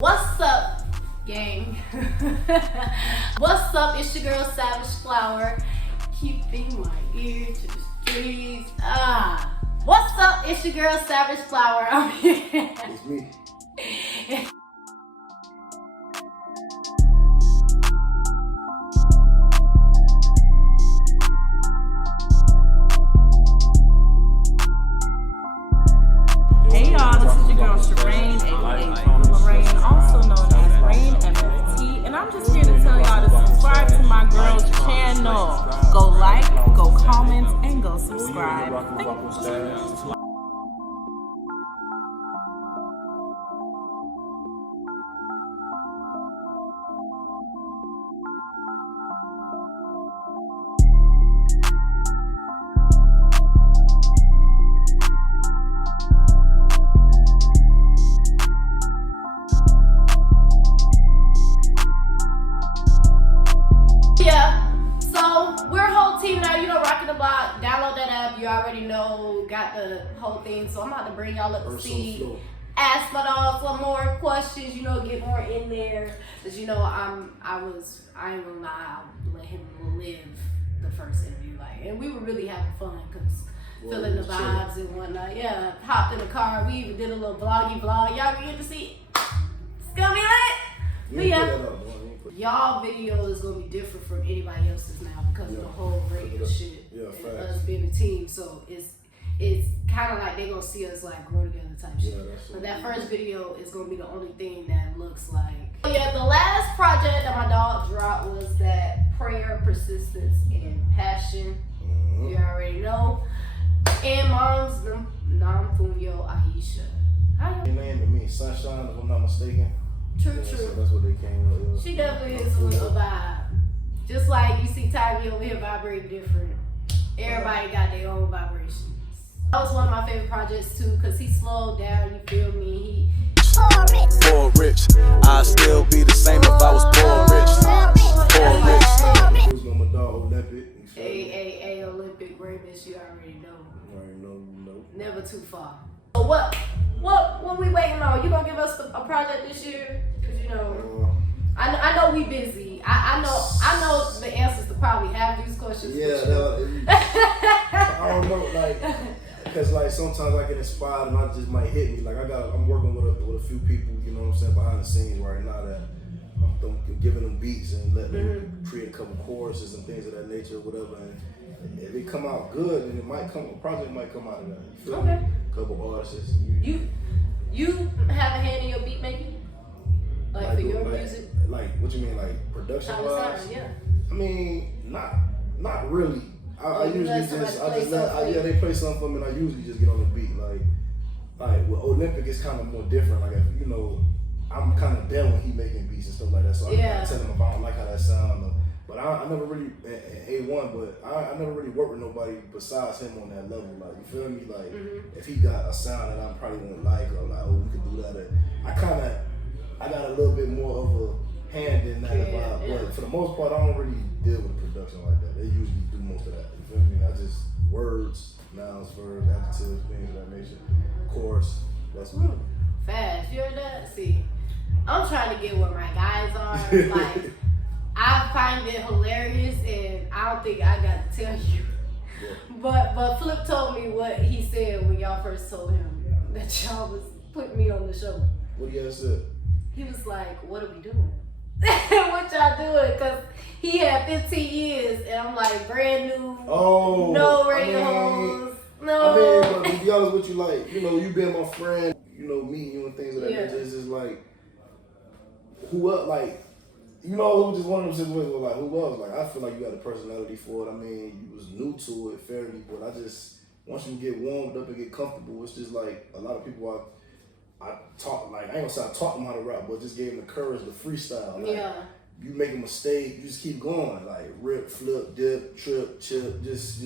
What's up, gang? What's up? It's your girl Savage Flower, keeping my ear to the streets. What's up? It's your girl Savage Flower. I'm here. It's me. Hey y'all, this is your girl Shireen, aka Lorraine, also known as Rain MFT, and I'm just here to tell y'all to subscribe to my girl's channel. Go like, go comment, and go subscribe. Thank you. Download that app, you already know, got the whole thing. So I'm about to bring y'all up to speed. Ask my dog some more questions, get more in there. Cause I ain't gonna lie, I'll let him live the first interview. And we were really having fun cause feeling the vibes and whatnot. Yeah, hopped in the car, we even did a little vlog. Y'all can get to see. It's gonna be lit. But yeah. Y'all video is gonna be different from anybody else's now because of the whole radio shit and us being a team. So it's kind of like they gonna see us grow together type shit. But that first video is gonna be the only thing that looks like. Yeah, the last project that my dog dropped was that prayer, persistence, and passion. You already know. And mom's Nam Funyo Aisha. Your name to me, Sunshine, if I'm not mistaken. True. So that's what they came with. She definitely is a vibe. Just like you see Tyvi over here vibrating different. Everybody got their own vibrations. That was one of my favorite projects too, because he slowed down, you feel me? Poor rich. I'd still be the same if I was poor rich. Who's gonna dog Olympic? A Olympic greatness, you already know. No. Never too far. So what we waiting on? You gonna give us a project this year? Cause I know we busy. I know the answers to probably half these questions. Yeah, I don't know, because sometimes I get inspired and I just might hit me. I'm working with a few people, behind the scenes right now that I'm giving them beats and letting them create a couple choruses and things of that nature or whatever. And if it come out good, then a project might come out of that. You feel me? A couple artists. You have a hand in your beat making? For your music? What you mean, production wise? Yeah. I mean, not really. I usually they play something for me and I usually just get on the beat. With Olympic, it's kind of more different. I'm kind of down when he making beats and stuff like that. So I tell him if I don't like how that sound. But I never really, A1, but I never really worked with nobody besides him on that level. You feel me? If he got a sound that I probably won't like, or we could do that. I got a little bit more of a hand in that. But for the most part, I don't really deal with production like that. They usually do most of that. You feel me? I just words, nouns, verbs, adjectives, things of that nature. Chorus, that's me. Fast. You heard that? See, I'm trying to get where my guys are. I find it hilarious, and I don't think I got to tell you. Yeah. But Flip told me what he said when y'all first told him that y'all was putting me on the show. What you guys said? He was like, "What are we doing? What y'all doing?" Because he had 15 years, and I'm brand new. Oh, no radio host. But to be honest with you, you being my friend, meeting you and things of that nature, it's just who else, it was just one of those situations where who else? I feel like you got a personality for it. You was new to it fairly, but once you get warmed up and get comfortable, it's just a lot of people I taught, I ain't gonna say I taught them how to rap, but just gave them the courage to freestyle. You make a mistake, you just keep going. Rip, flip, dip, trip, chip, just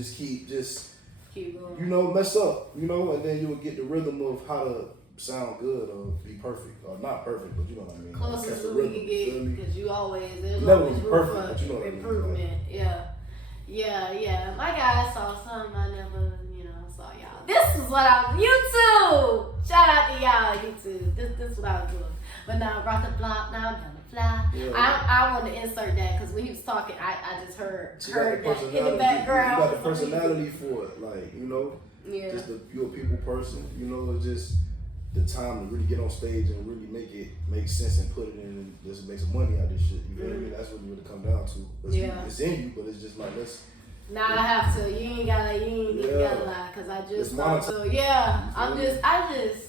keep going. Mess up, and then you'll get the rhythm of how to sound good or be perfect or not perfect, but you know what I mean. Closest to we can get, because there's never always perfect, room but you know what improvement. I mean. Yeah. My guys saw something I never, saw y'all. This is what I was YouTube. Shout out to y'all YouTube. This is what I was doing. But now rock the block, now down the fly. Yeah. I want to insert that because when he was talking, I just heard that in the background. You got the personality for it, like, you know, just you're a people person, you know, it's just the time to really get on stage and really make sense and put it in and just make some money out of this shit. You feel me? That's what you really come down to. It's in you, but it's just like Now I have to. You ain't gotta lie, cause I just thought so. Yeah, I just.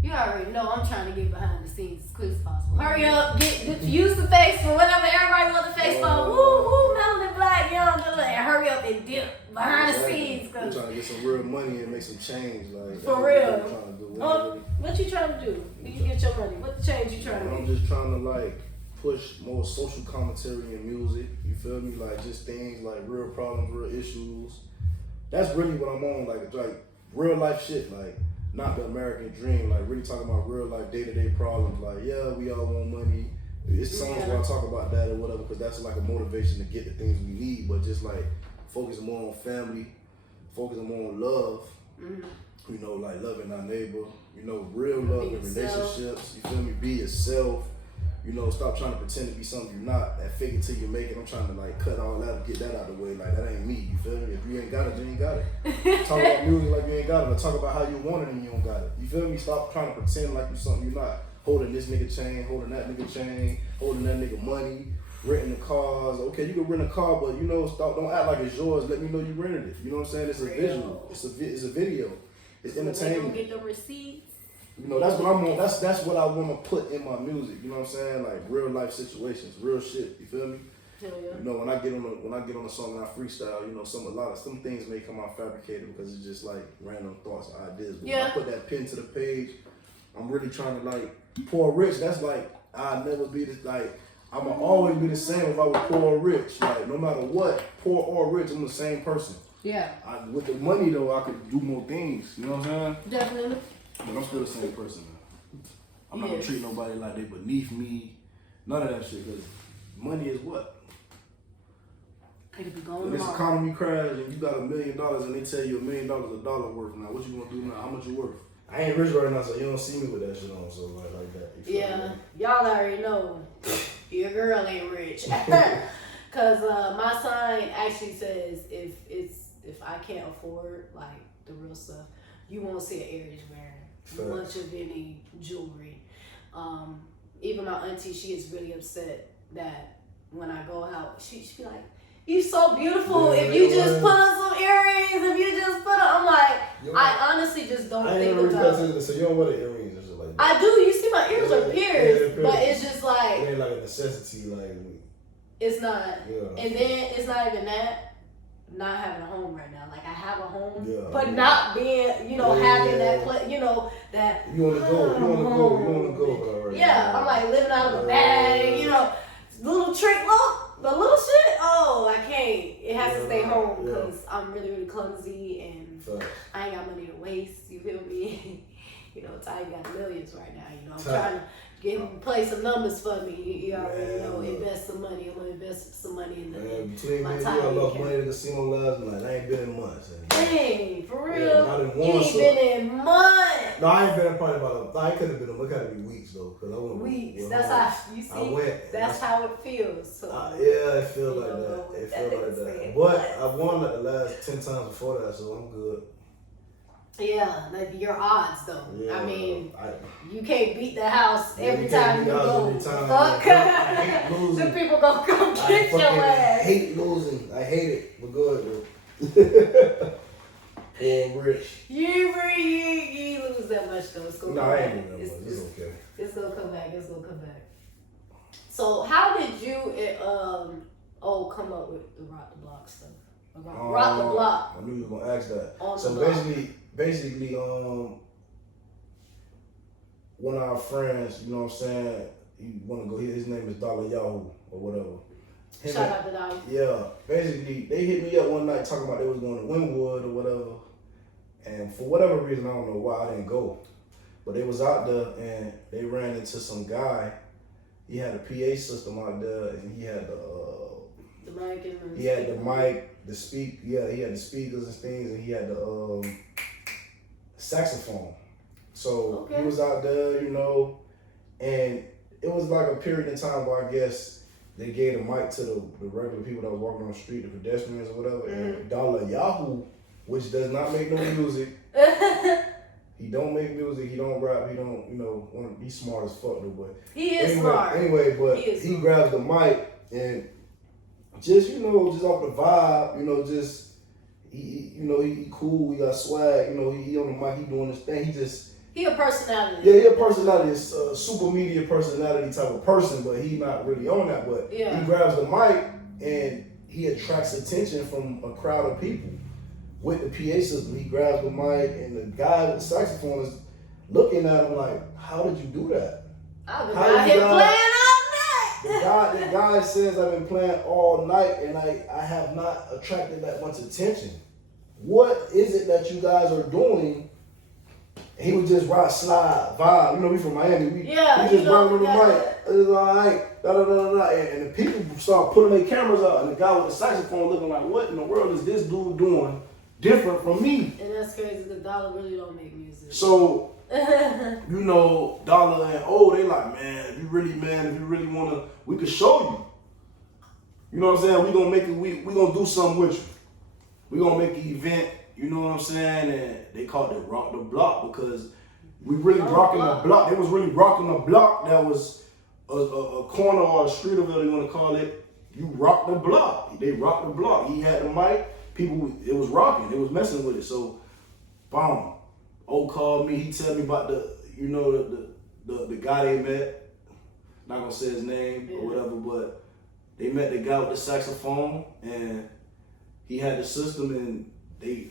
You already know I'm trying to get behind the scenes as quick as possible. Hurry up, get use the face for whatever everybody wants the face for. Woo, melanin black, young, hurry up and dip behind the scenes. I'm trying to get some real money and make some change, like for real. What you trying to do? You get your money. What the change you trying to make? I'm just trying to like push more social commentary in music. You feel me? Like just things like real problems, real issues. That's really what I'm on. Like real life shit. Like. Not the American dream, like really talking about real life day-to-day problems. Like, yeah, we all want money. It's songs where I talk about that or whatever, because that's like a motivation to get the things we need. But just like focusing more on family, focusing more on love. You know, like loving our neighbor. You know, real love in relationships. You feel me? Be yourself. You know, stop trying to pretend to be something you're not. That fake it till you make it. I'm trying to like cut all that and get that out of the way. Like that ain't me. You feel me? If you ain't got it, you ain't got it. Talk about music like you ain't got it. Or talk about how you want it and you don't got it. You feel me? Stop trying to pretend like you something you're not. Holding this nigga chain, holding that nigga chain, holding that nigga money, renting the cars. Okay, you can rent a car, but you know, don't act like it's yours. Let me know you rented it. You know what I'm saying? It's a visual. It's a video. It's entertainment. Get the receipts. You know, that's what I'm on. That's what I want to put in my music. You know what I'm saying? Like real life situations, real shit. You feel me? Hell yeah. You know, when I get on a song and I freestyle, you know, some things may come out fabricated because it's just like random thoughts or ideas. But when I put that pen to the page, I'm really trying to like poor rich. That's like I'll never be this like I'ma always be the same if I was poor or rich. Like no matter what, poor or rich, I'm the same person. Yeah. With the money though, I could do more things. You know what I'm saying? Definitely. But I'm still the same person, man. I'm not gonna treat nobody like they beneath me. None of that shit, because money is what? Could be going when this economy crash and you got $1 million and they tell you $1 million a dollar worth now, what you gonna do now? How much you worth? I ain't rich right now, so you don't see me with that shit on, so like that. Yeah, y'all already know your girl ain't rich. Cause my sign actually says if I can't afford like the real stuff, you won't see an Aries wearing much of any jewelry. Even my auntie, she is really upset that when I go out, she be like, "You so beautiful. If you just put on some earrings, if you just put on," I'm like, I honestly just don't think about it. So you don't wear the earrings and shit like that. I do. You see, my ears are pierced, but it's just like it ain't like a necessity. Like it's not. Yeah. And then it's not even that. Not having a home right now. Like I have a home, but not being, having that, that. You want to go. Right yeah, I'm like living out of a bag, little trick look, the little shit. Oh, I can't. It has to stay home because I'm really, really clumsy and I ain't got money to waste. You feel me? Tyvi got millions right now. I'm trying to play some numbers for me. You already know, invest some money. I'm gonna invest some money in my Tyvi. I lost money at the casino last night. I ain't been in months. Dang, for real? You ain't been in months. No, I ain't been probably about. I could have been. It gotta be weeks though, cause I went weeks. That's how you see. I went. That's how it feels. So, yeah, it feels like that. It feels like that. But I won like the last 10 times before that, so I'm good. Yeah, like your odds though. Yeah, I mean, you can't beat the house every time you go. Fuck. Some people gonna come kick your ass. I hate losing. I hate it. But good though. Poor rich. You ain't lose that much though. It's gonna come back. I ain't lose that much. It's okay. It's gonna come back. It's gonna come back. So how did you come up with the rock the block stuff? Rock the block. I knew you were gonna ask that. So basically, one of our friends, you know what I'm saying, he wanna go here, his name is Dollar Yahoo or whatever. Shout out to Dollar. Yeah. Basically, they hit me up one night talking about they was going to Wynwood or whatever. And for whatever reason, I don't know why I didn't go. But they was out there and they ran into some guy. He had a PA system out there and he had the mic and he had the mic, he had the speakers and things, and he had the saxophone. So he was out there, And it was like a period of time where I guess they gave the mic to the regular people that was walking on the street, the pedestrians or whatever. And Dollar Yahoo, which does not make no music. He don't make music, he don't rap, he don't, he's smart as fuck though, but he is smart. Anyway, but he grabs the mic and just off the vibe, just he cool, he got swag, he on the mic, he doing his thing, he a personality. Yeah, he a personality, a super media personality type of person, but he not really on that. But he grabs the mic and he attracts attention from a crowd of people. With the PA system, he grabs the mic and the guy with the saxophone is looking at him like, "How did you do that?" I've been out here playing all night. The guy says, "I've been playing all night and I have not attracted that much attention. What is it that you guys are doing?" And he would just rock, slide, vibe. We from Miami. We just rocking on the mic. It's all right, da da da da. And the people start putting their cameras out, and the guy with the saxophone looking like, "What in the world is this dude doing different from me?" And that's crazy because Dollar really don't make music. So, Dollar and they like, man, if you really wanna, we could show you. You know what I'm saying? We gonna make it. We gonna do something with you. We gonna make an event. You know what I'm saying? And they called it Rock the Block because we really rocking the block. They was really rocking the block. That was a corner or a street or whatever you want to call it. You rock the block. They rocked the block. He had the mic. People, it was rocking. They was messing with it. So, boom. Called me. He tell me about the guy they met. Not gonna say his name or whatever, but they met the guy with the saxophone and he had the system and they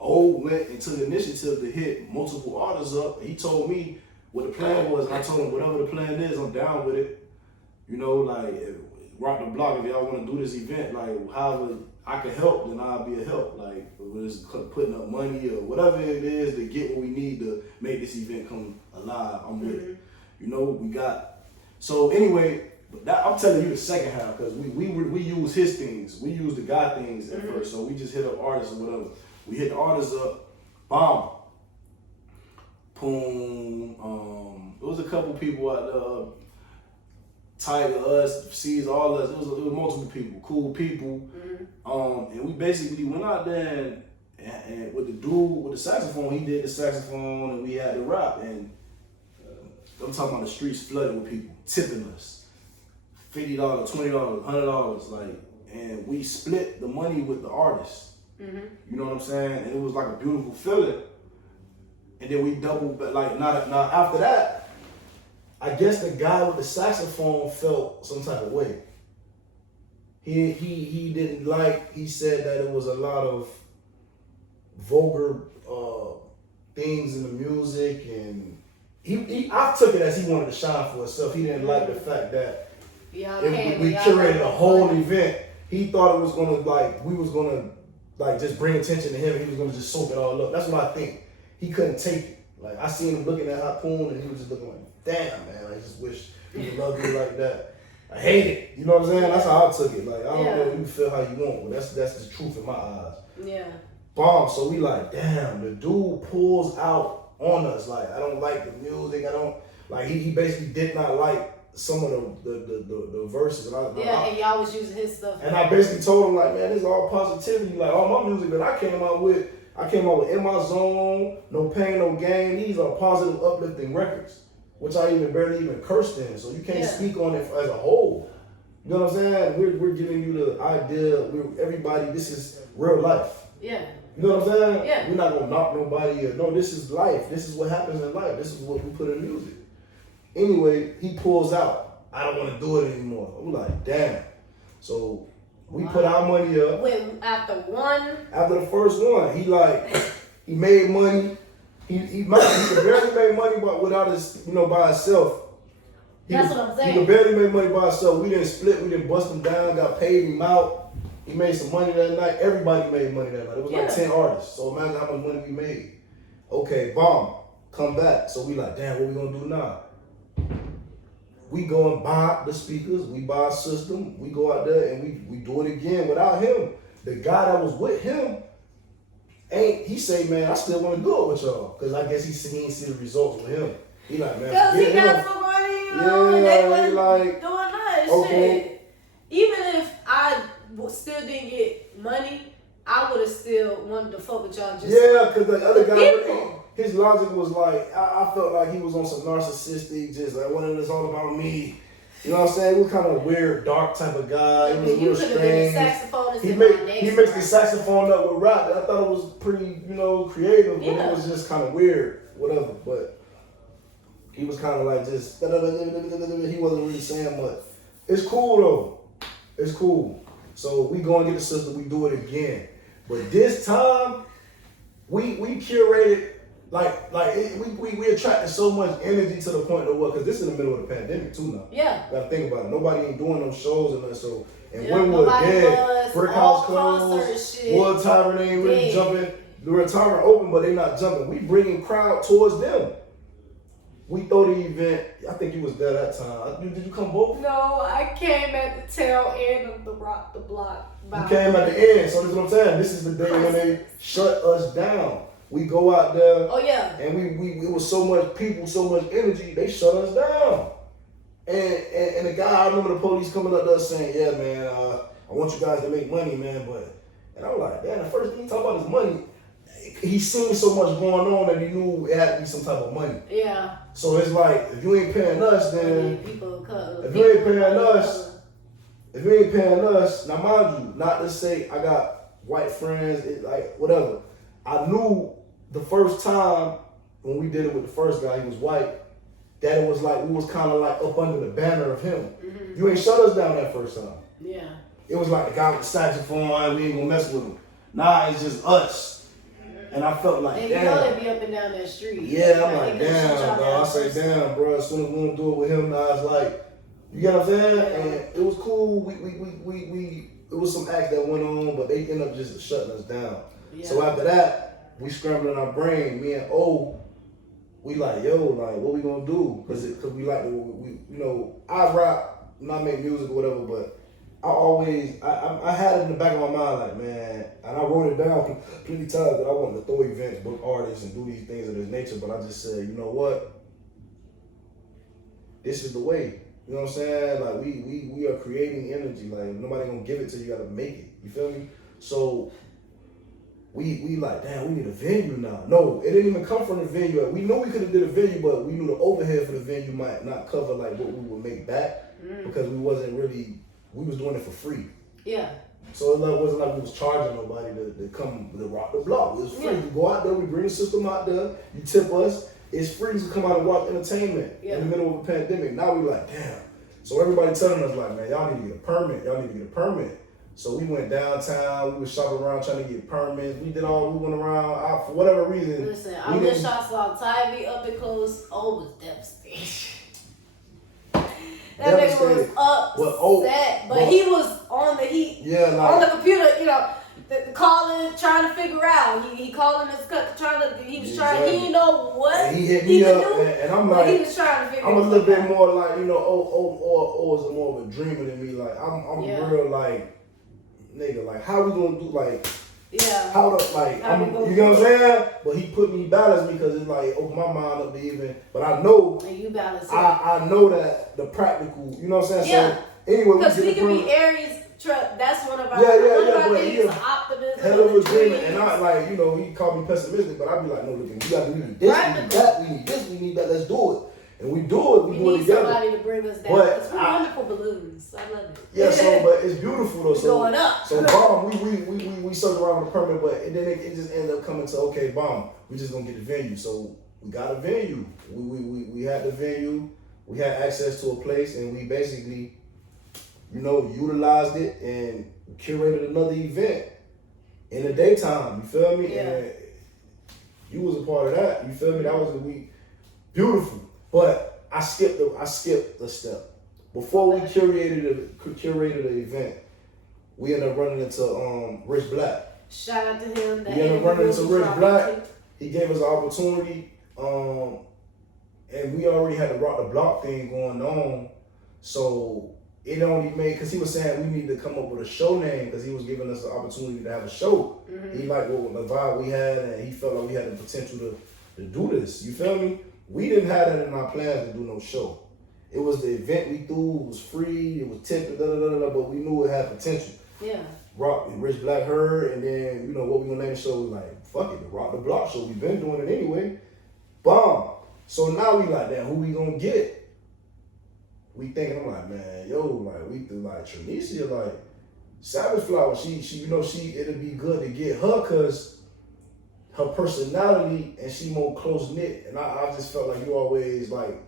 went and took initiative to hit multiple artists up. He told me what the plan was, and I told him whatever the plan is, I'm down with it. Rock the block. If y'all want to do this event, however I can help, then I'll be a help. Whether it's putting up money or whatever it is to get what we need to make this event come alive, I'm with it. We got. So anyway, I'm telling you the second half because we use his things, we use the guy things at first. So we just hit up artists or whatever. We hit the artists up, bomb, boom. There was a couple people out there. Tiger, us, C's, all us. It was multiple people, cool people. And we basically went out there and with the dude with the saxophone, he did the saxophone and we had the rap. And I'm talking about the streets flooded with people tipping us $50, $20, $100, and we split the money with the artists. You know what I'm saying? And it was like a beautiful feeling. And then we doubled, now after that, I guess the guy with the saxophone felt some type of way. He didn't he said that it was a lot of vulgar things in the music, and I took it as he wanted to shine for himself. He didn't like the fact that we curated a whole event. He thought it was we was gonna just bring attention to him, and he was gonna just soak it all up. That's what I think. He couldn't take it. I seen him looking at Harpoon, and he was just looking like, damn, man, I just wish he would love me like that. I hate it. You know what I'm saying? That's how I took it. I don't know, you feel how you want, but that's the truth in my eyes. Yeah. Bomb. So we damn, the dude pulls out on us. I don't like the music. I don't, he basically did not like some of the verses. And y'all was using his stuff. And I basically told him, man, this is all positivity. All my music that I came out with In My Zone, No Pain, No Gain. These are positive, uplifting records, which I barely even cursed in. So you can't speak on it as a whole. You know what I'm saying? We're giving you the idea. Everybody, this is real life. Yeah. You know what I'm saying? Yeah. We're not gonna knock nobody. No, this is life. This is what happens in life. This is what we put in music. Anyway, he pulls out. I don't want to do it anymore. I'm like, damn. So we put our money up. When after one? After the first one, he made money. He barely made money without his, by himself. That's what I'm saying. He could barely make money by himself. We didn't split. We didn't bust him down. Got paid him out. He made some money that night. Everybody made money that night. It was 10 artists. So imagine how much money we made. Okay, bomb. Come back. So we damn, what we gonna do now? We go and buy the speakers. We buy a system. We go out there and we do it again without him. The guy that was with him, he say, man, I still want to do it with y'all. Because I guess he ain't see the results with him. He man, because he got so know, and they wasn't like, doing nothing. okay. Shit. Even if I still didn't get money, I would have still wanted to fuck with y'all. Just because the other guy, people. his logic was like, I felt like he was on some narcissistic, just like, when it's all about me. You know what I'm saying? He was kind of a weird, dark type of guy. It was real strange. He mixed the saxophone up with rap. I thought it was pretty, creative, but it was just kind of weird, whatever. But he was kind of like just, he wasn't really saying much. It's cool though. It's cool. So we go and get the system, we do it again. But this time, we curated, we attracted so much energy to the point of because this is in the middle of the pandemic too now. Yeah. Gotta think about it. Nobody ain't doing no shows and nothing. So, and Winwood dead, Brick House closed, Wood Tavern ain't really jumping. The Tavern open, but they not jumping. We bringing crowd towards them. We throw the event. I think you was there that time. Did you come both? No, I came at the tail end of the Rock the Block. You came at the end, so this is what I'm saying. This is the day when they shut us down. We go out there. Oh yeah. And we it was so much people, so much energy. They shut us down. And the guy, I remember the police coming up to us saying, "Yeah, man, I want you guys to make money, man." And I'm like, damn. The first thing he talking about is money. He seen so much going on that he knew it had to be some type of money. Yeah. So it's like, if you ain't paying us, then if you ain't paying us, now mind you, not to say I got white friends, whatever. I knew the first time when we did it with the first guy, he was white, that it was like we was kind of like up under the banner of him. Mm-hmm. You ain't shut us down that first time. Yeah. It was like the guy with the saxophone, we ain't gonna mess with him. Nah, it's just us. And I felt like, and damn. You know they be up and down that street. Yeah, I'm like, damn, bro. I say, damn, bro. As soon as we gonna do it with him, now it's like, you get what I'm saying? Yeah. And it was cool. It was some acts that went on, but they ended up just shutting us down. Yeah. So after that, we scrambled in our brain. Me and O, we like, yo, like, what we gonna do? Cause we like, I rap, not make music or whatever, but I had it in the back of my mind, like, man, and I wrote it down plenty of times that I wanted to throw events, book artists, and do these things of this nature, but I just said, you know what? This is the way. You know what I'm saying? Like, we are creating energy. Like, nobody gonna give it to you, you gotta make it. You feel me? So, we like, damn, we need a venue now. No, it didn't even come from the venue. We knew we could have did a venue, but we knew the overhead for the venue might not cover, like, what we would make back, because we was doing it for free. Yeah. So it wasn't like we was charging nobody to come to rock the block. It was free. Yeah. You go out there, we bring the system out there, you tip us. It's free to come out and watch entertainment in the middle of a pandemic. Now we like, damn. So everybody telling us like, man, y'all need to get a permit. So we went downtown, we was shopping around trying to get permits. We went around, for whatever reason. Listen, I wish I saw Tyvi up and close. Was devastated. That nigga was upset, but he was on the on the computer, calling, trying to figure out. He calling his he didn't know what and he hit me up, do, and I'm like, he was trying to figure. I'm a little bit more like, is more of a dreamer than me. Like I'm real like, nigga, like how we gonna do like. Yeah. How the you know what I'm saying? But he balanced me because it's like opened my mind up to even. But I know. And you balance. I know that the practical. You know what I'm saying? Yeah. So anyway, because we can be Aries. That's one of our. But things. Optimism. Hell of a dreamer, and I like he called me pessimistic, but I'd be like, no, look, we need this, we need that, we need this, we need that. Let's do it. And we do it. We do it together. Somebody to bring us down. Because we're wonderful balloons. I love it. Yeah. So, but it's beautiful though. So going up. So bomb. We circled around with a permit, but then it just ended up coming to okay, bomb. We just gonna get the venue. So we got a venue. We had the venue. We had access to a place, and we basically, utilized it and curated another event in the daytime. You feel me? Yeah. And you was a part of that. You feel me? That was a week. Beautiful. But I skipped a step. Before we curated the event, we ended up running into Rich Black. Shout out to him. We ended up running into Rich Black. He gave us an opportunity, and we already had the Rock the Block thing going on. So it only made, because he was saying we need to come up with a show name because he was giving us the opportunity to have a show. Mm-hmm. He liked the vibe we had, and he felt like we had the potential to do this. You feel me? We didn't have that in our plans to do no show. it was the event we threw. It was free. It was tipped. But we knew it had potential. Yeah. Rock Rich Black Heard, and then you know what we gonna name the show? Was like, fuck it, the Rock the Block show. We've been doing it anyway. Bomb. So now we like, damn, who we gonna get? We thinking, I'm like, man, yo, like we threw like Trinicia, like Savage Flower. She, you know, it'd be good to get her because her personality and she more close knit. And I just felt like you always like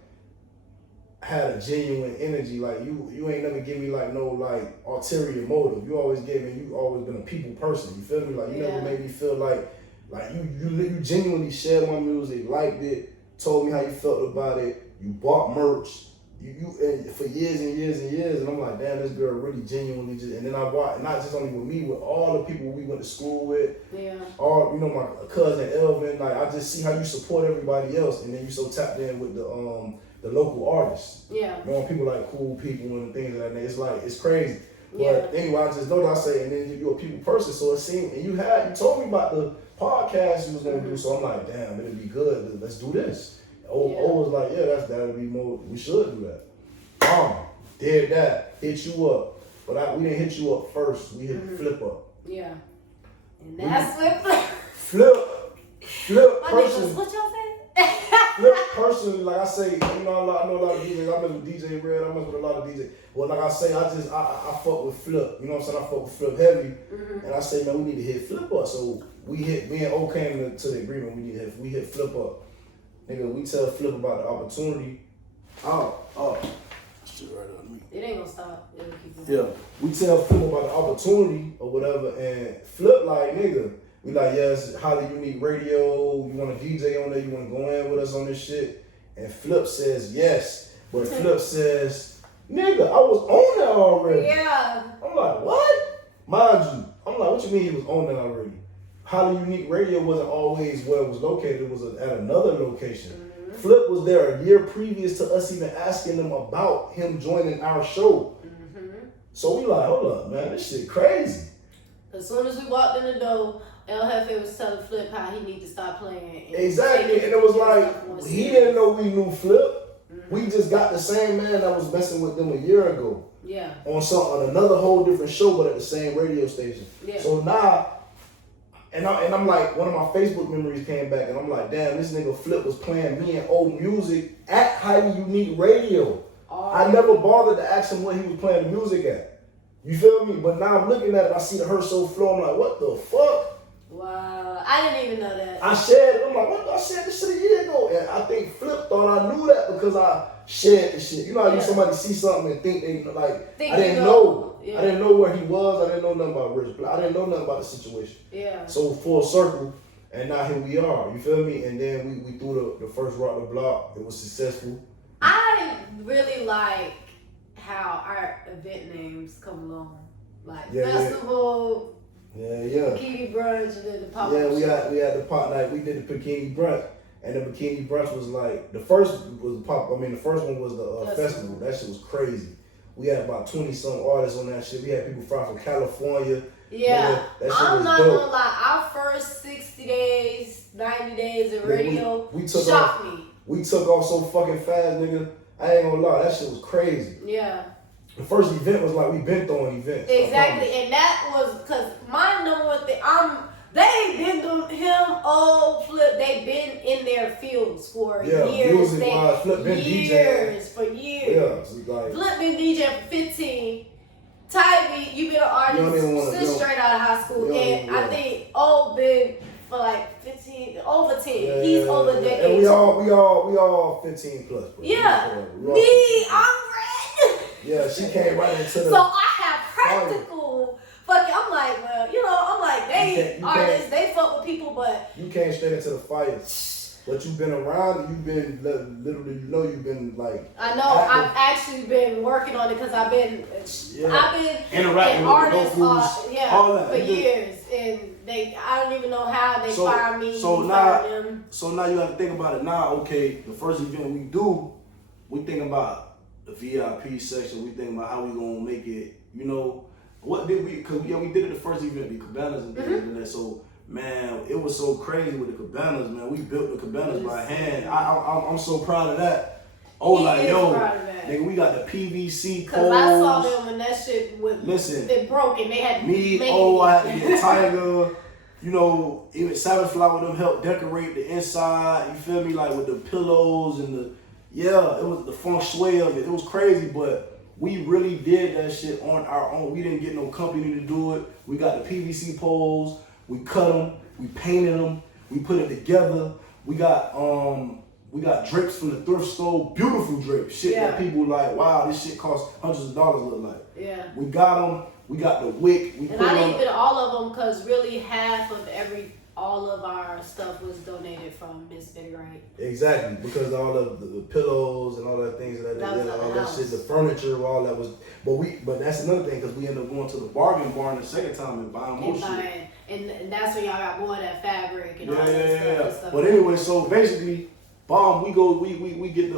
had a genuine energy. Like you ain't never give me like no like ulterior motive. You always been a people person. You feel me? Like you never made me feel like you genuinely shared my music, liked it, told me how you felt about it. You bought merch. You and for years and years and years, and I'm like, damn, this girl really genuinely just. And then I bought, not just only with me, with all the people we went to school with. Yeah. All, you know, my cousin Elvin. Like I just see how you support everybody else, and then you so tapped in with the local artists. Yeah. You know, people like cool people and things like that. It's like it's crazy. Yeah. But anyway, I just know that I say, and then you're a people person, so it seemed, and you told me about the podcast you was gonna do, so I'm like, damn, it'd be good. Let's do this. O was like, yeah, that'll be more. We should do that. Did that. Hit you up, but we didn't hit you up first. We hit Flip up. Yeah. And that's Flip person. What y'all say? Flip personally, like I say, you know, I know a lot of DJs. I mess with DJ Red. I mess with a lot of DJs. Well, like I say, I fuck with Flip. You know what I'm saying? I fuck with Flip heavy, and I say, man, we need to hit Flip up. So me and O came to the agreement. We hit Flip up. Nigga, we tell Flip about the opportunity. Shit right on me. It ain't gonna stop. It'll keep going. Yeah, we tell Flip about the opportunity or whatever, and Flip like, nigga, we like, yes, Holly Unique Radio, you want to DJ on there, you want to go in with us on this shit? And Flip says yes, but Flip says, nigga, I was on there already. Yeah. I'm like, what? Mind you, I'm like, what you mean he was on there already? Holly Unique Radio wasn't always where it was located, it was at another location. Flip was there a year previous to us even asking them about him joining our show. So we like, hold up, man, this shit crazy. As soon as we walked in the door, El Jefe was telling Flip how he need to stop playing. Exactly, and it was like, he didn't know we knew Flip. We just got the same man that was messing with them a year ago. Yeah. On another whole different show, but at the same radio station. Yeah. So now, and I'm like, one of my Facebook memories came back, and I'm like, damn, this nigga Flip was playing me and old music at Highly Unique Radio. I never bothered to ask him what he was playing the music at. You feel me? But now I'm looking at it, I see the Her So Flow, I'm like, what the fuck? Wow, I didn't even know that. I shared it, I'm like, what? I shared this shit a year ago. And I think Flip thought I knew that because I shared the shit. You know how somebody see something and think they, like, I didn't know. Yeah. I didn't know where he was. I didn't know nothing about Rich Black. I didn't know nothing about the situation. Yeah. So full circle, and now here we are. You feel me? And then we threw the first Rock the Block. It was successful. I really like how our event names come along. Like festival. Yeah. Bikini brunch and then the pop-up. Yeah, we had the pop night. We did the bikini brunch. And the bikini brunch was like, the first one was the festival. That shit was crazy. We had about 20-some artists on that shit. We had people from California. Yeah. That shit I'm was not dope. gonna lie, our first 60 days, 90 days of radio shocked me. We took off so fucking fast, nigga. I ain't gonna lie, that shit was crazy. Yeah. The first event was like, we been throwing events. Exactly, and that was, because my number one thing, they been doing Flip, they been in their fields for years. Flip been DJing. For years. Yeah, so like, Flip been DJing for 15. Tyvi, you been an artist since straight out of high school. And I think been for like 15, over 10. Yeah, He's over a decade. And we all 15 plus. Bro. Yeah. I'm red. Yeah, she came right into the. So I have practical. I'm like, well, they artists, they fuck with people, but you came straight into the fire. But you've been around, you've been literally, you've been like. I know, I've actually been working on it because I've been interacting with artists, all that for years, and I don't even know how they fire me. So now you have to think about it. Now, okay, the first event we think about the VIP section. We think about how we gonna make it. You know, what did we? Cause we did it the first event, the cabanas and things like that. So. Man, it was so crazy with the cabanas, man. We built the cabanas by hand. I'm so proud of that. Nigga, we got the PVC poles. Cause I saw them when that shit was it broke and they had I had to get Tiger. You know, even Savage Flower them helped decorate the inside. You feel me? Like with the pillows and it was the feng shui of it. It was crazy, but we really did that shit on our own. We didn't get no company to do it. We got the PVC poles. We cut them. We painted them. We put it together. We got drapes from the thrift store. Beautiful drapes. Shit that people like, wow, this shit costs hundreds of dollars look like. Yeah. We got them. We got the wick. I didn't get all of them because really half of all of our stuff was donated from Miss Betty Wright. Exactly, because all of the pillows and all that things all that shit, the furniture, all that was. But that's another thing because we ended up going to the bargain barn the second time and buying more shit. And that's where y'all got more of that fabric and all that stuff. But anyway, so basically, we get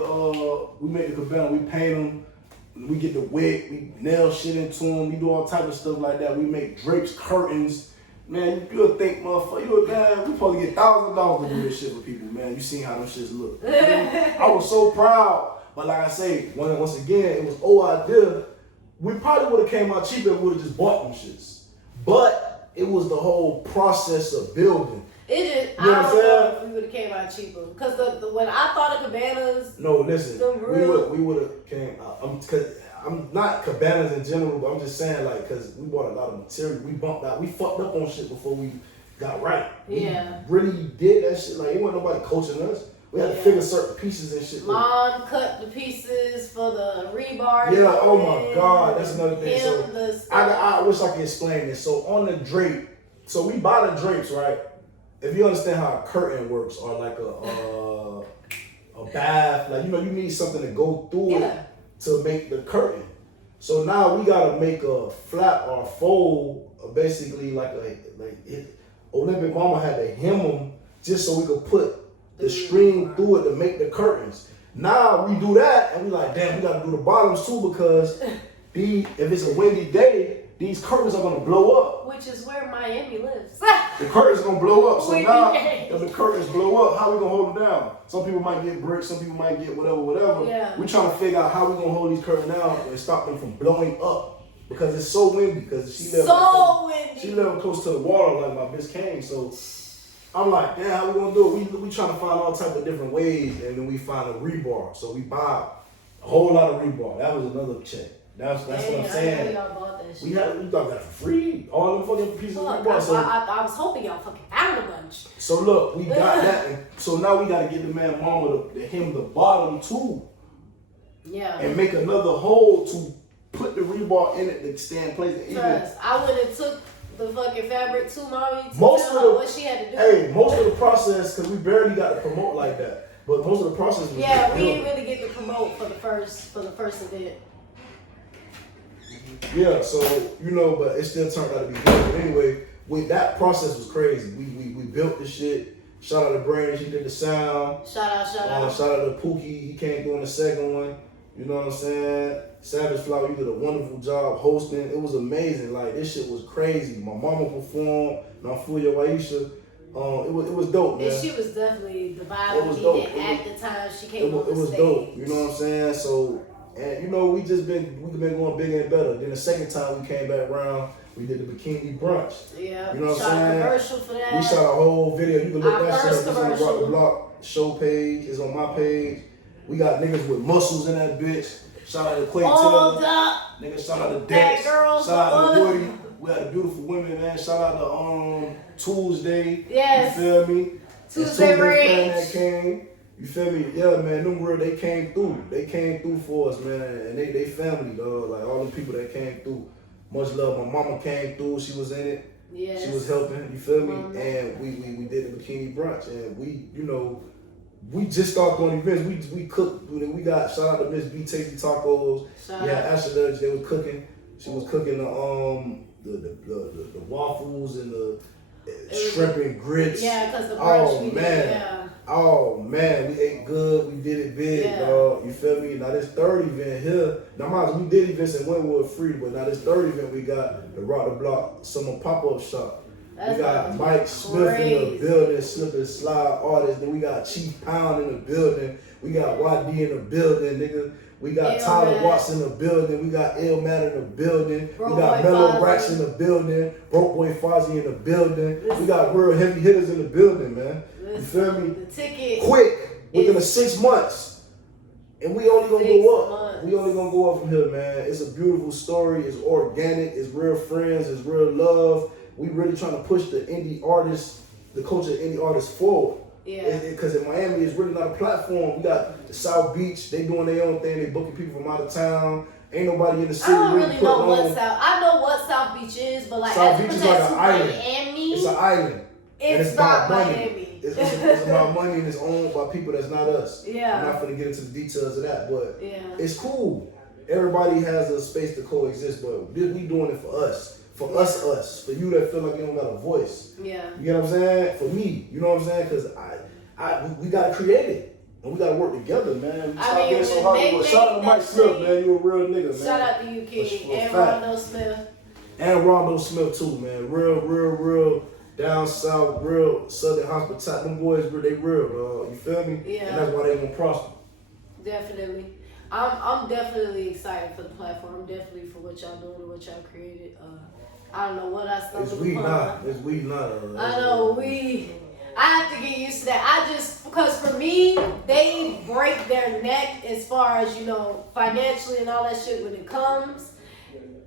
we make the cabana, we paint them. We get the wick, we nail shit into them, we do all type of stuff like that. We make drapes, curtains. Man, you would think, motherfucker, we probably get $1,000 to do this shit for people, man. You seen how them shits look. I was so proud. But like I say, once again, it was old idea. We probably would have came out cheaper if we would have just bought them shits. But it was the whole process of building. I don't know if we would have came out cheaper. Because when I thought of cabanas... No, listen. We would have came out... Because I'm not cabanas in general, but I'm just saying, like, because we bought a lot of material. We bumped out. We fucked up on shit before we got right. Yeah. We really did that shit. Like, it wasn't nobody coaching us. We had to figure certain pieces and shit. Mom cut the pieces for the rebar. Yeah, oh my God. That's another thing. I wish I could explain this. So on the drape, so we buy the drapes, right? If you understand how a curtain works, or like a bath, like you need something to go through it to make the curtain. So now we gotta make a flap or a fold, basically like Olympic Mama had to hem them just so we could put the string through it to make the curtains. Now we do that and we like, damn, we gotta do the bottoms too because if it's a windy day, these curtains are gonna blow up. Which is where Miami lives. The curtains are gonna blow up. So now, if the curtains blow up, how we gonna hold them down? Some people might get bricks, some people might get whatever. Yeah. We're trying to figure out how we gonna hold these curtains down and stop them from blowing up. Because it's so windy. Because she lives close to the water like my bitch came. So I'm like, damn, how we gonna do it? We trying to find all type of different ways, and then we find a rebar. So we buy a whole lot of rebar. That was another check. That's what I'm saying. We thought that for free. All them fucking pieces of rebar. So I was hoping y'all fucking found a bunch. So look, we got that. And so now we gotta get the man Mama to hem the bottom too. Yeah. And make another hole to put the rebar in it to stay in place. Trust. I would have took the fucking fabric to Mommy to tell her what she had to do. Hey, most of the process, because we barely got to promote like that. But most of the process was we didn't really get to promote for the first event. Yeah, so but it still turned out to be good. But anyway, that process was crazy. We built the shit. Shout out to Brandon, she did the sound. Shout out. Shout out to Pookie, he came through on the second one. You know what I'm saying? Savage Flower, you did a wonderful job hosting. It was amazing. Like, this shit was crazy. My mama performed. Nafuya Waisha. It was dope, man. And she was definitely the vibe. It was dope. At the time she came on the stage. It was dope. You know what I'm saying? So, and we've been going bigger and better. Then the second time we came back around, we did the bikini brunch. Yeah. You know what I'm saying? Shot a commercial for that. We shot a whole video. You can look that shit up. It's on the Rock the Block show page. It's on my page. We got niggas with muscles in that bitch. Shout out to Quay Taylor. Nigga, shout out to Dex. Shout out to Woody. We had beautiful women, man. Shout out to Tuesday. Yes. You feel me? Tuesday Rage. That came. You feel me? Yeah, man. Them real, they came through. They came through for us, man. And they family, dog. Like all the people that came through. Much love. My mama came through. She was in it. Yes. She was helping. You feel me? Mm-hmm. And we did the bikini brunch, and we just started doing events. We cooked. We got shout out to Miss B Tasty Tacos. Ashley, they was cooking. She was cooking the waffles and the shrimp and grits. Yeah, because the brunch Oh man, we ate good. We did it big, dog. You feel me? Now this third event here. Now we did events in Wynwood free, but now this third event we got the Rock the Block Summer Pop-Up Shop. We got Mike Smith in the building, slip and slide artist. Then we got Chief Pound in the building. We got YD in the building, nigga. We got Tyler Watts in the building. We got Illmatic in the building. We got Mellow Racks in the building. Broke Boy Fozzy in the building. We got real heavy hitters in the building, man. You feel me? The ticket quick within the 6 months, and we only gonna go up. We only gonna go up from here, man. It's a beautiful story. It's organic. It's real friends. It's real love. We really trying to push the indie artists, the culture of indie artists forward. Yeah. Because in Miami, it's really not a platform. We got the South Beach. They doing their own thing. They booking people from out of town. Ain't nobody in the city. I don't really know what South. I know what South Beach is, but like South Beach is like an island. Miami, it's an island. It's not Miami. It's about money and it's owned by people that's not us. Yeah. I'm not gonna get into the details of that, but yeah, it's cool. Everybody has a space to coexist, but we doing it for us. For us. For you that feel like you don't got a voice. Yeah. You get what I'm saying? For me, you know what I'm saying? Because we gotta create it. And we gotta work together, man. Stop being so Hollywood. Shout out to Mike Smith, man. You a real nigga, man. Shout out to you, King. And Rondo Smith. And Rondo Smith too, man. Real down south, real southern hospitality. Them boys, they real, dog. You feel me? Yeah. And that's why they gonna prosper. Definitely. I'm definitely excited for the platform. Definitely for what y'all doing and what y'all created. I don't know what I stumbled upon. It's we not. I know I have to get used to that. Because for me, they break their neck as far as, financially and all that shit when it comes.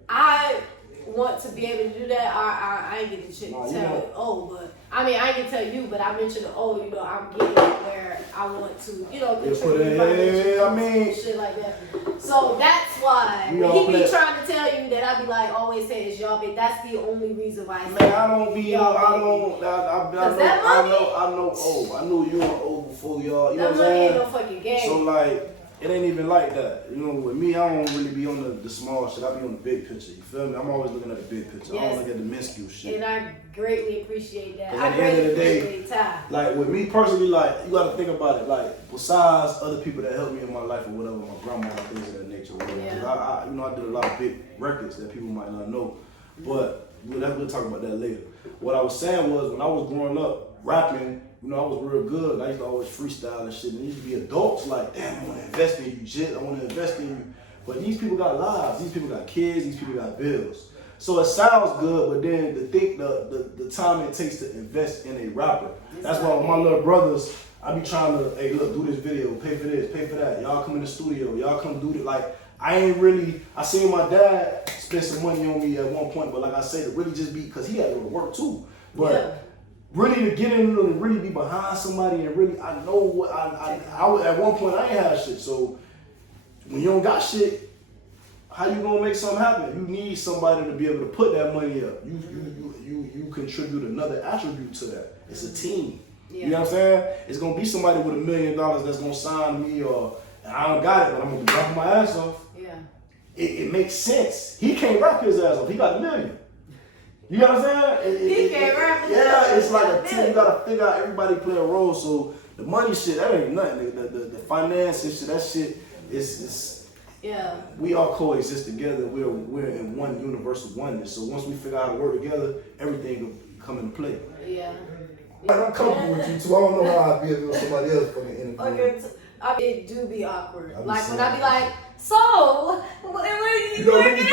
I want to be able to do that. I ain't get the shit to tell you, but I mean, I ain't gonna tell you, but I mentioned, I'm getting where I want to, contribute financially, shit like that. So that's why he be trying to tell you that I be like, always say it's y'all, but that's the only reason why. Man, I knew you were old before y'all. You know what I'm saying? Ain't no fucking game. So like, it ain't even like that. With me, I don't really be on the small shit. I be on the big picture. You feel me? I'm always looking at the big picture. Yes. I don't look at the minuscule shit. And I greatly appreciate that. At the end of the day, like with me personally, like you gotta think about it. Like besides other people that helped me in my life or whatever, my grandma, things of that nature. Whatever. Yeah. I did a lot of big records that people might not know, but we'll talk about that later. What I was saying was when I was growing up rapping. I was real good. I used to always freestyle and shit. And there used to be adults like, damn, I want to invest in you, shit. I want to invest in you. But these people got lives. These people got kids. These people got bills. So it sounds good, but then the time it takes to invest in a rapper. That's why with my little brothers, I be trying to, hey, look, do this video, pay for this, pay for that. Y'all come in the studio. Y'all come do it. Like, I seen my dad spend some money on me at one point, but like I said, it really just be, because he had to go to work too. But really to get in and really be behind somebody and really, I know what I at one point I ain't had shit. So when you don't got shit, how you gonna make something happen? You need somebody to be able to put that money up. You contribute another attribute to that. It's a team. Yeah. You know what I'm saying? It's gonna be somebody with $1 million that's gonna sign me, or I don't got it, but I'm gonna be rapping my ass off. Yeah. It makes sense. He can't rap his ass off. He got $1 million. You know what I'm saying? He can't rap his ass off. Yeah, it's like a team. You gotta figure out everybody play a role. So the money shit, that ain't nothing. The finance and shit, that shit is. Yeah. We all coexist together. We're in one universal oneness. So once we figure out how to work together, everything will come into play. Yeah. I'm comfortable with you too. I don't know how I'd be if it was somebody else for the interview. Okay, it do be awkward. Like when I be like, so what are you doing?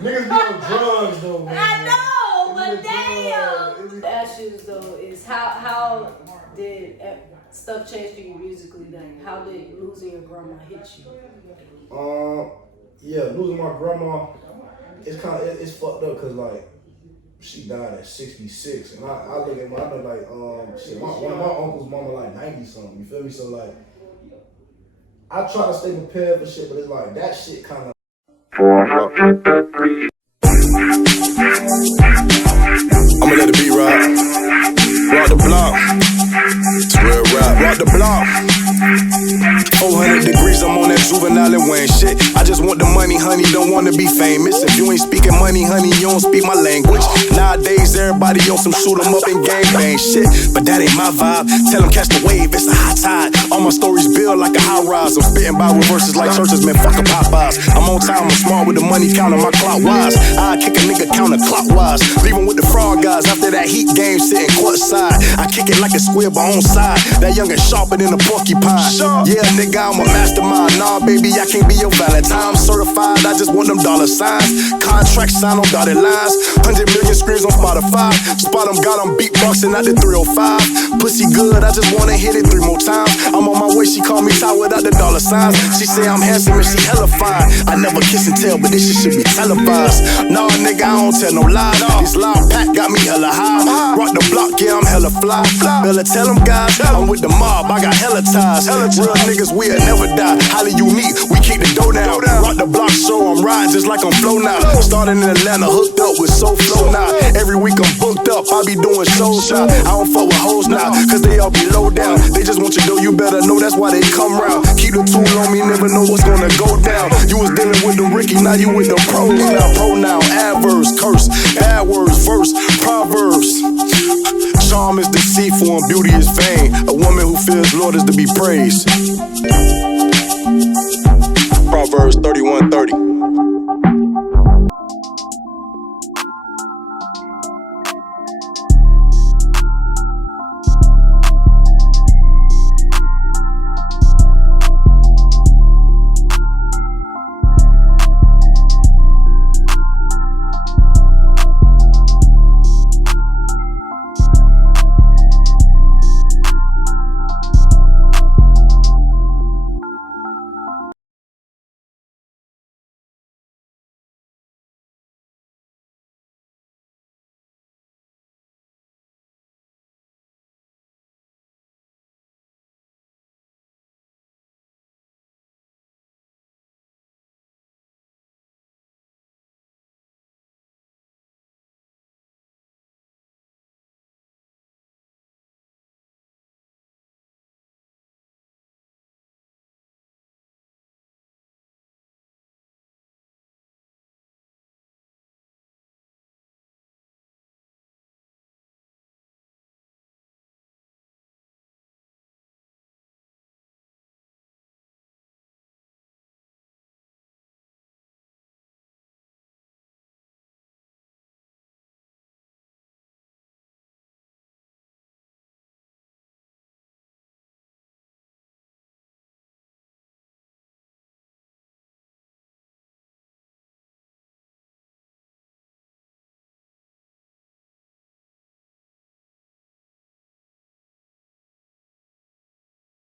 Niggas be on drugs though, man. I know, but damn. The ashes though is how did stuff change for you musically? Like how did losing your grandma hit you? Yeah, losing my grandma, it's fucked up because like she died at 66, and I look at my, I know like shit, one of my uncles' mama like 90 something. You feel me? So like I try to stay prepared for shit, but it's like that shit kind of. I'ma let it be right. Rock the block. It's real rap. Rock the block. 400 degrees, I'm on that juvenile and Wayne shit. I just want the money, honey, don't wanna be famous. If you ain't speaking money, honey, you don't speak my language. Nowadays, everybody on some shoot 'em up and gangbang shit. But that ain't my vibe. Tell them catch the wave, it's a high tide. All my stories build like a high rise. I'm spitting Bible verses like churches, man, fuck a Popeyes. I'm on time, I'm smart with the money counter, my clockwise. I kick a nigga counterclockwise. Leaving with the fraud guys after that heat game sitting court side. I kick it like a squib on side. That young and sharper than a porcupine. Yeah, nigga, I'm a mastermind. Nah, baby, I can't be your Valentine. I'm certified, I just want them dollar signs. Contract sign on dotted lines. 100 million screens on Spotify. Spot them, got them beatboxing at the 305. Pussy good, I just wanna hit it 3 more times. I'm on my way, she call me Ty without the dollar signs. She say I'm handsome and she hella fine. I never kiss and tell, but this shit should be televised. Nah, nigga, I don't tell no lies. This loud pack got me hella high. Rock the block, yeah, I'm hella fly. Bella, tell them guys, I'm with the mob, I got hella ties. Real niggas, we'll never die. Highly unique, we keep the dough down. Rock the block, show I'm riding just like I'm flow now. Starting in Atlanta, hooked up with So Flow now. Every week I'm booked up, I be doing shows now. I don't fuck with hoes now, cause they all be low down. They just want your dough, you better know that's why they come round. Keep the tool on me, never know what's gonna go down. You was dealing with the Ricky, now you with the pros now. Pronoun, adverse, curse, bad words, verse, proverbs. Charm is deceitful and beauty is vain. A woman who fears Lord is to be praised. Proverbs 31:30.